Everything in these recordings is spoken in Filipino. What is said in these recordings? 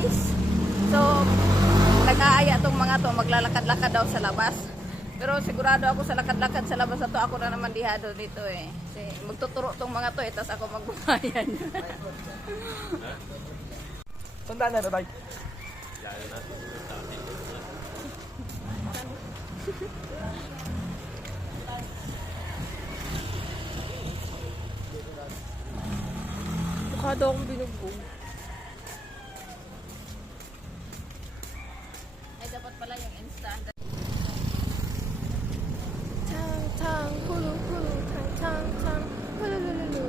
guys. So, nag-aaya tong mga to, maglalakad-lakad daw sa labas. Pero sigurado ako sa lakad-lakad sa labas na to, ako na naman dihado dito eh. Kasi magtuturo tong mga to eh, tas ako magbubayan. Sandaan na, Tay. Mukha daw akong binugbog. Ay, dapat pala yung instant. Tang tang hulu hulu tang tang tang hulululu.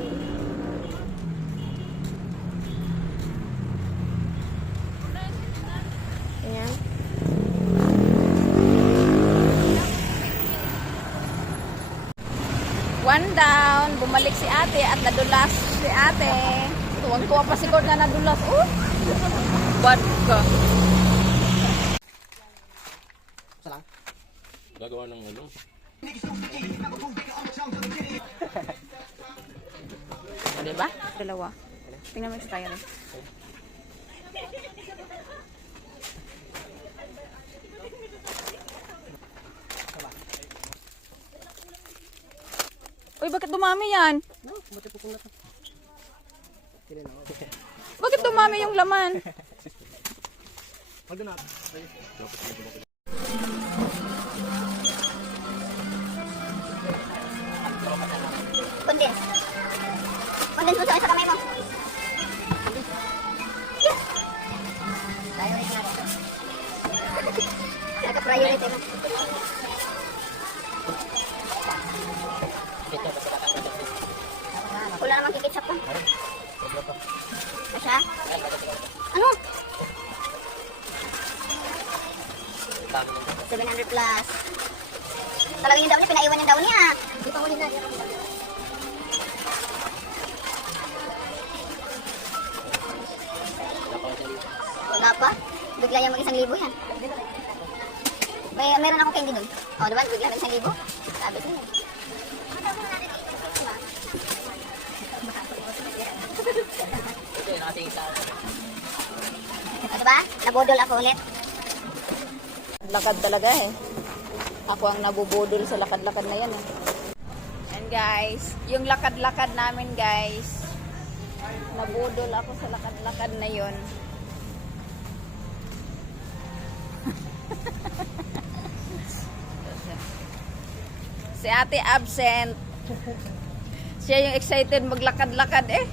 Ayan. One down, bumalik si ate at nadulas si ate. Tuwang-tuwa pa siguro na nadulas. Oh! Bad ka. Salang. Gagawa ng ano? O, diba? Dalawa. Tingnan mo yung style. Uy, bakit dumami yan? No, buti po kung na to. Kailan ako. Bakit dumami yung laman? Huwag na natin. Condense. Condense mo sa kamay mo. Priority natin. Naka-priority mo. Wala namang kikitsap ko. Asya? Ano? 700 plus. Talagang yung daw niya, pinaiwan yung daw niya. Di pa huli na. Wala pa. Bigla yung mag-1,000 yan. Meron ako candy doon. O, diba? Bigla mag-1,000. Sabi ko yun. O, diba? Nabodol ako ulit. Lakad talaga eh. Ako ang nabubudol sa lakad-lakad na yan eh. And guys, yung lakad-lakad namin guys, nabudol ako sa lakad-lakad na yon. Si ate absent. Siya yung excited maglakad-lakad eh.